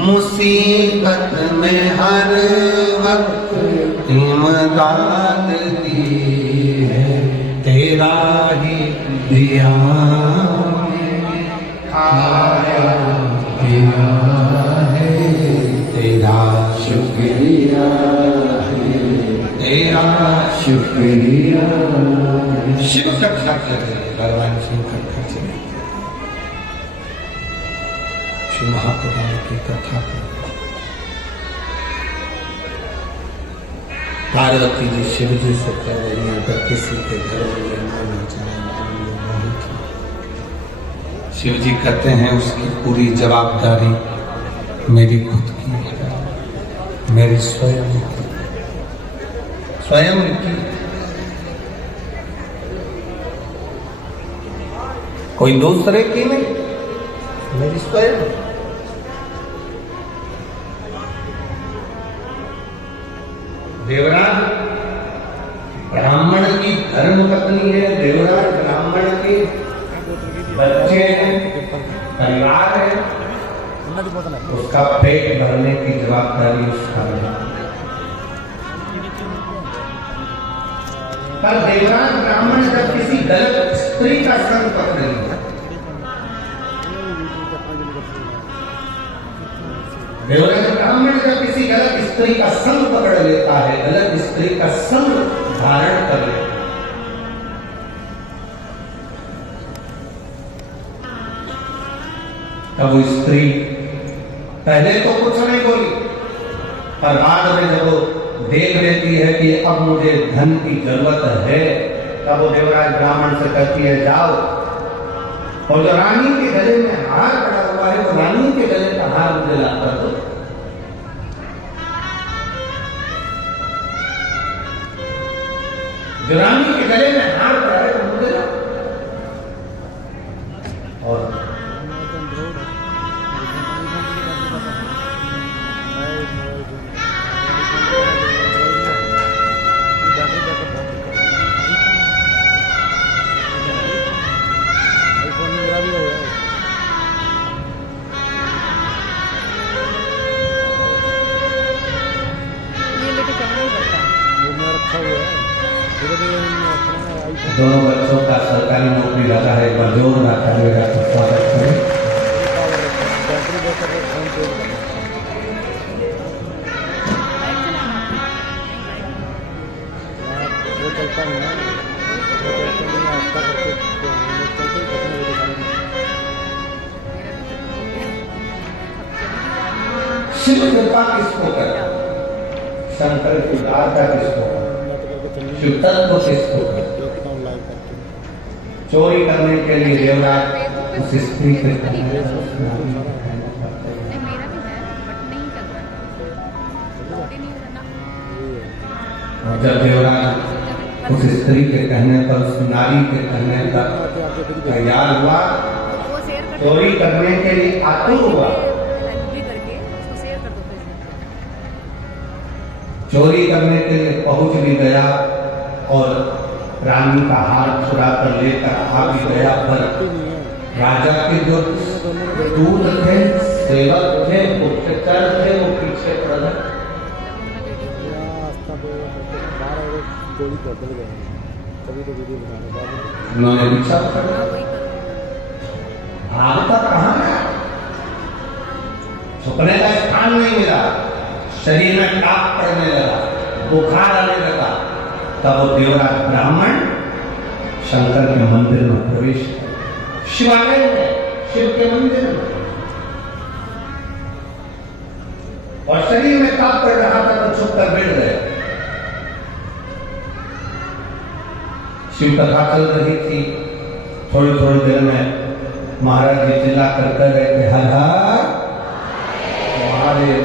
मुसीबत में हर वक्त इमदाद दी है, तेरा ही दिया आया दिया है, तेरा शुक्रिया है, तेरा शुक्रिया। शिव कथा कर भगवान शिव कथा चले, श्री महापुराण की कथा कर। पार्वती जी शिव जी से कह रही हैं, अगर किसी के घर में लेना चाहे नहीं थी। शिव जी कहते हैं उसकी पूरी जवाबदारी मेरी खुद की है, मेरी स्वयं की। कोई दूसरे की नहीं, मेरी स्वयं। देवराज ब्राह्मण की धर्म पत्नी है, देवराज ब्राह्मण के बच्चे हैं, परिवार है, उसका पेट भरने की जवाबदारी उसका है। पर देवराज ब्राह्मण जब किसी गलत स्त्री का संग पकड़ेंगे, देवराज ब्राह्मण जब किसी गलत स्त्री का संग पकड़ लेता है, गलत स्त्री का संग धारण कर लेता है, तब वो स्त्री पहले तो कुछ नहीं बोली, पर बाद में जब वो देख लेती है कि अब मुझे धन की जरूरत है, तब वो देवराज ब्राह्मण से कहती है जाओ, और जो रानी के गले में हार पड़ा हुआ है, वो रानी के गले का हार मुझे लाकर दो। जो रानी के गले में हार पड़ा है, तो मुझे ला। और दोनों बच्चों का सरकारी नौकरी रहता है, एक बार जोर ना करेगा तो स्वागत करें। शिव कृपा किसको करे, शंकर की वार्ता किसको करे, शिव तत्व किसको करे। चोरी करने के लिए देवराज उस स्त्री के जब देवराज उस स्त्री के कहने पर, उस नारी के कहने पर तैयार हुआ, चोरी करने के लिए आतुर हुआ, चोरी करने के लिए पहुंच भी गया और रानी का हाथ चुरा कर लेकर आ भी गया, पर राजा के जो दूत थे, सेवक थे, गुप्तचर थे, वो पीछे पड़ गए। उन्होंने पीछा पकड़ा, भागता कहाँ गया, छुपने का स्थान नहीं मिला, शरीर में टाप पड़ने लगा, बुखार आने लगा। तब वो देवराज ब्राह्मण शंकर के मंदिर में प्रवेश किया, शिवालय में, शिव के मंदिर में, और शरीर में ताप पड़ रहा था तो छुप कर बैठ गए। शिव कथा चल रही थी, थोड़ी थोड़ी देर में महाराज जी चिल्ला कर रहे थे, हर हर। महादेव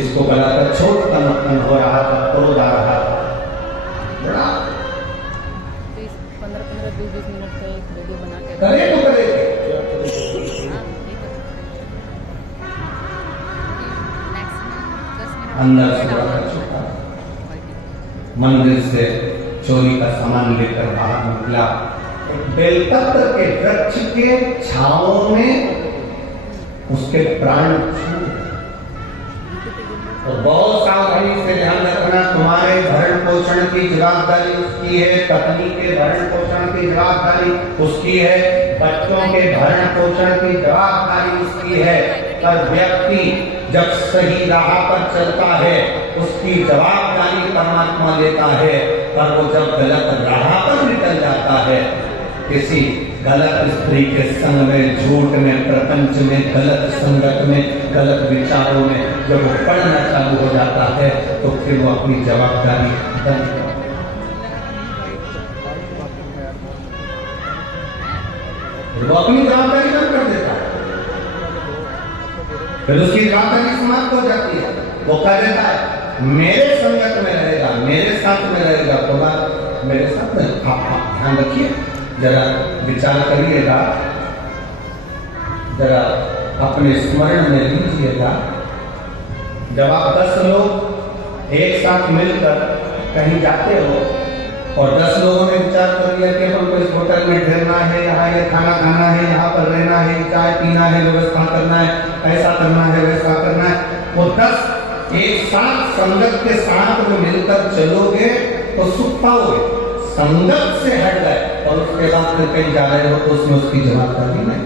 इसको बनाकर छोट का मक्खन हो रहा था, क्रोध आ रहा था, 15-20 मिनट का एक वीडियो बना के करे तो करे। अंदर से कर चुका, मंदिर से चोरी का सामान लेकर बाहर निकला, बेलपत्र के वृक्ष के छांव में उसके प्राण छूट गए। तो बहुत सावधानी से ध्यान रखना, तुम्हारे भरण पोषण की जवाबदारी उसकी है, पत्नी के भरण पोषण की जवाबदारी उसकी है, बच्चों के भरण पोषण की जवाबदारी उसकी है। पर व्यक्ति जब सही राह पर चलता है उसकी जवाबदारी परमात्मा लेता है, पर वो जब गलत राह पर निकल जाता है, किसी गलत स्त्री के संग में, झूठ में, प्रपंच में, गलत संगत में, गलत विचारों में जब वो पढ़ना चालू हो जाता है तो फिर वो अपनी जवाबदारी बंद कर, वो अपनी जवाबदारी बंद कर देता है, फिर उसकी जवाबदारी समाप्त हो जाती है। वो कह देता है मेरे संगत में रहेगा, मेरे साथ में रहेगा, तो बात मेरे साथ में। आप ध्यान रखिए, जरा विचार करिएगा, जरा अपने स्मरण में लीजिएगा, जब आप 10 लोग एक साथ मिलकर कहीं जाते हो और 10 लोगों ने विचार कर लिया कि अपन को इस होटल में ठहरना है, यहाँ ये खाना खाना है, यहाँ पर रहना है, चाय पीना है, व्यवस्था करना है, ऐसा करना है, वैसा करना है, वो 10 एक साथ संगत के साथ में मिलकर चलोगे तो सुख पाओगे। संगत से हट गए और उसके बाद फिर कहीं जा रहे हो तो उसमें उसकी जवाबदारी नहीं।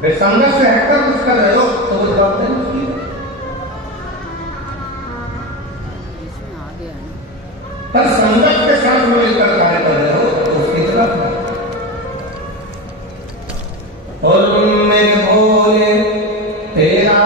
फिर संगत से हटकर कुछ कर रहे हो तो वो जवाबदारी उसकी। पर संगत के साथ मिलकर कार्य कर रहे हो तो उसकी जवाबदारी। और मेरे भोले तेरा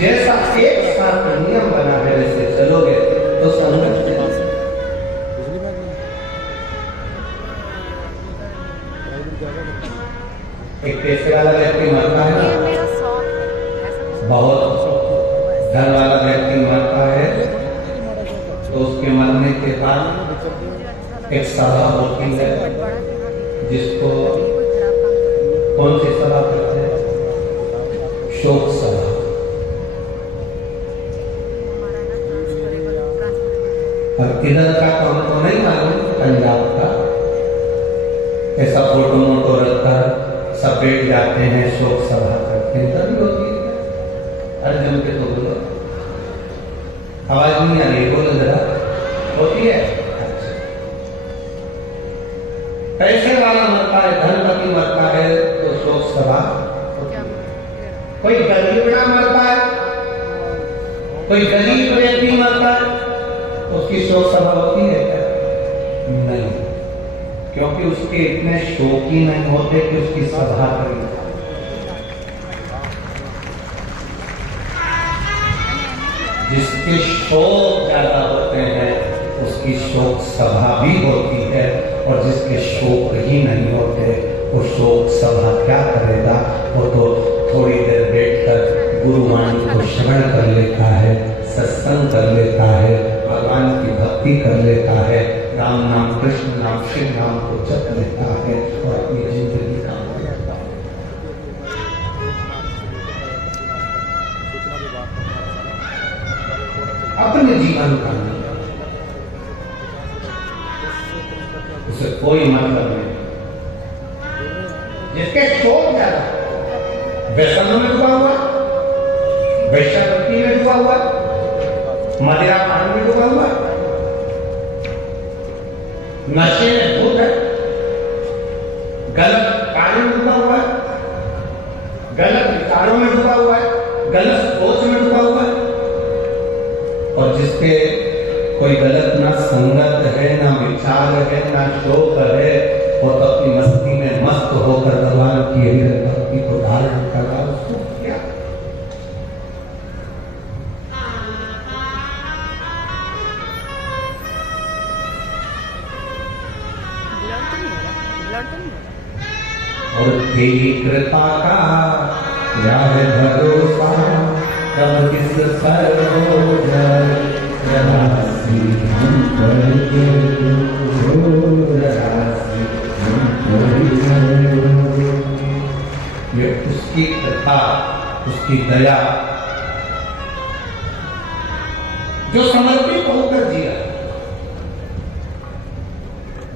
जैसा एक साथ नियम बना है वैसे चलोगे तो संगत एक पैसे वाला व्यक्ति मरता है ना, बहुत धन वाला व्यक्ति मरता है तो उसके मरने के बाद एक सभा होती है जिसको कौन सी सभा कहते हैं? शोक सभा। और इधर का तो हमको नहीं मालूम, पंजाब का ऐसा फोटो मोटो रखकर सब बैठ जाते हैं, शोक सभा करते हैं, तभी होती है। अरे जम के तो बोलो, आवाज नहीं आ रही, बोलो जरा, होती है। अच्छा, पैसे वाला मरता है, धनपति मरता है तो शोक सभा होती है। कोई गरीबड़ा मरता है, कोई गरीब व्यक्ति मरता है, उसकी शोक सभा होती है क्या? नहीं, क्योंकि उसके इतने शोकी नहीं होते कि उसकी सभा करें। जिसके शोक ज्यादा होते हैं उसकी शोक सभा भी होती है, और जिसके शोक ही नहीं होते वो शोक सभा क्या करेगा? वो तो थोड़ी देर बैठकर गुरुवाणी को श्रवण कर लेता है, सत्संग कर लेता है, भगवान की भक्ति कर लेता है, राम नाम, कृष्ण नाम, शिव नाम को जप लेता है और अपनी जिंदगी का करता है। अपने जीवन का उसे कोई मतलब नहीं। जिसके शोक ज्यादा, व्यसन में डूबा हुआ, वैश्यावृत्ति में डूबा हुआ, मदिरा पान में डूबा हुआ, नशे में धूत है, गलत कार्य में डूबा हुआ है, गलत विचारों में डूबा हुआ है, गलत सोच में डूबा हुआ है, और जिसके कोई गलत ना संगत है, ना विचार है, ना शोक है, वो तो अपनी मस्ती में मस्त होकर भगवान की भक्ति को धारण कर रहा है। उसको क्या तो नहीं हो रहा, ब्लड तो नहीं हो रहा। और तेरी कृपा का क्या है भरोसा, कब किस सर हो जाए राशि हम पर राशि हम पर। ये उसकी कृपा, उसकी दया जो समर्पित होकर जिया,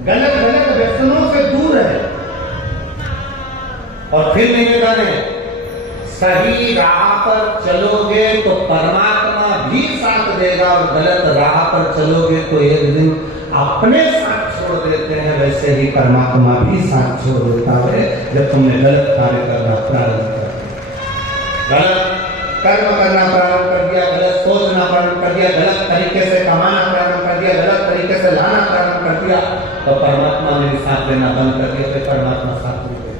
गलत गलत व्यसनों से दूर है। और फिर निवेदन है, सही राह पर चलोगे तो परमात्मा भी साथ देगा, और गलत राह पर चलोगे तो एक दिन अपने साथ छोड़ देते हैं, वैसे ही परमात्मा भी साथ छोड़ देता है जब तुमने गलत कार्य करना प्रारंभ कर दिया, गलत कर्म करना प्रारंभ कर दिया, गलत सोचना प्रारंभ कर दिया, गलत तरीके से कमाना प्रारंभ कर दिया, गलत तरीके से लाना प्रारंभ कर दिया, तो परमात्मा ने भी साथ देना बंद कर दिया, फिर परमात्मा साथ नहीं देता।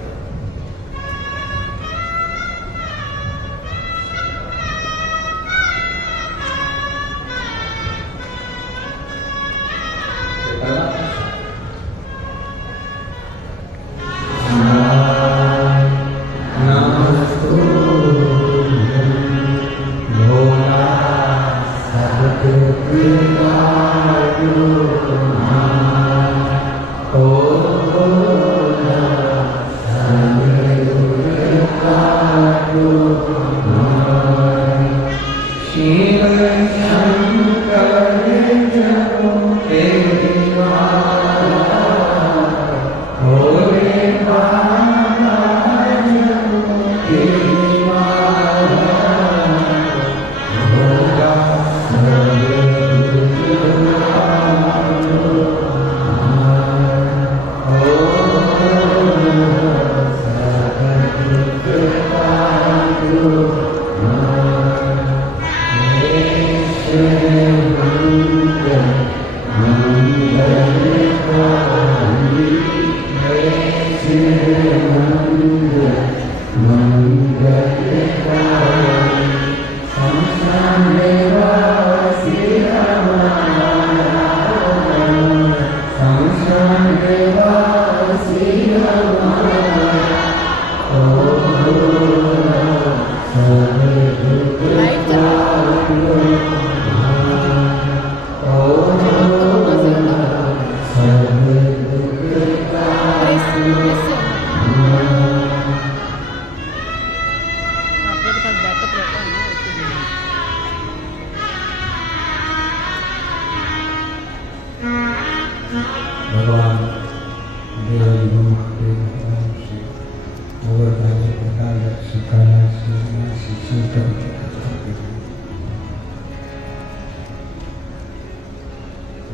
भगवान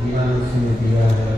जीवन उसने दिया है,